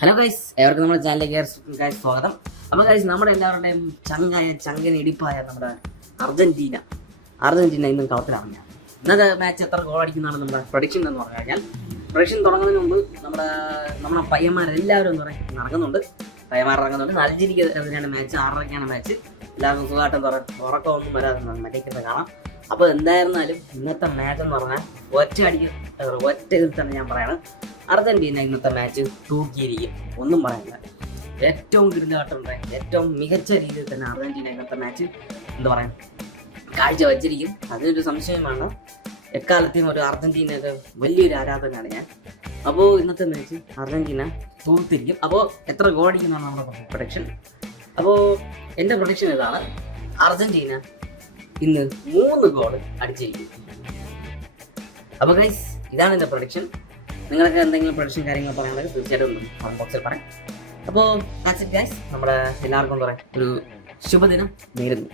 Hello guys, ഏവർക്കും നമ്മുടെ ചാനലിലേക്ക് സ്വാഗതം. അപ്പോൾ ഗൈസ്, നമ്മുടെ എല്ലാവരുടെയും ചങ്കന് ഇടിപ്പായ നമ്മുടെ അർജന്റീന ഇന്നും കളത്തിലാണ്. ഇന്നത്തെ മാച്ച് എത്ര ഗോൾ അടിക്കുന്നതാണ് നമ്മുടെ പ്രൊഡിക്ഷൻ എന്ന് പറഞ്ഞു കഴിഞ്ഞാൽ, പ്രൊഡിക്ഷൻ തുടങ്ങുന്നതിന് മുമ്പ് നമ്മുടെ പയ്യന്മാരെല്ലാവരും എന്ന് പറയും നടക്കുന്നുണ്ട്. അർജന്റീനയ്ക്ക് എതിരെയാണ് മാച്ച്, 6:30 മാച്ച്. എല്ലാവർക്കും സുഖമായിട്ടും ഉറക്കമൊന്നും വരാതെ മറ്റേക്കൊക്കെ കാണാം. അപ്പോൾ എന്തായിരുന്നാലും ഇന്നത്തെ മാച്ച് എന്ന് പറഞ്ഞാൽ ഒറ്റ ഇതിൽ തന്നെ ഞാൻ പറയണം, അർജന്റീന ഇന്നത്തെ മാച്ച് തൂക്കിയിരിക്കും, ഒന്നും പറയാനില്ല. ഏറ്റവും കിടലായിട്ടുണ്ടായി, ഏറ്റവും മികച്ച രീതിയിൽ തന്നെ അർജന്റീന ഇന്നത്തെ മാച്ച് എന്താ പറയാ കാഴ്ച വച്ചിരിക്കും. അതിനൊരു സംശയം വേണ്ട. എക്കാലത്തെയും ഒരു അർജന്റീനയുടെ വലിയൊരു ആരാധകനാണ് ഞാൻ. അപ്പോൾ ഇന്നത്തെ മാച്ച് അർജന്റീന തൂത്തിരിക്കും. അപ്പോൾ എത്ര ഗോൾ അടിക്കുന്നതാണ് നമ്മുടെ പ്രൊഡിക്ഷൻ. അപ്പോൾ എൻ്റെ പ്രൊഡിക്ഷൻ ഇതാണ്, അർജന്റീന ഇന്ന് 3 ഗോൾ അടിച്ചിരിക്കും. അപ്പോൾ ഗൈസ്, ഇതാണ് എൻ്റെ പ്രൊഡിക്ഷൻ. നിങ്ങൾക്ക് എന്തെങ്കിലും പ്രൊഡിക്ഷൻ കാര്യങ്ങൾ പറയാനുള്ളത് തീർച്ചയായിട്ടും കമന്റ് ബോക്സിൽ പറയാം. അപ്പോൾ ഗൈസ്, നമ്മുടെ എല്ലാവർക്കും പറയാം ഒരു ശുഭദിനം നേരുന്നു.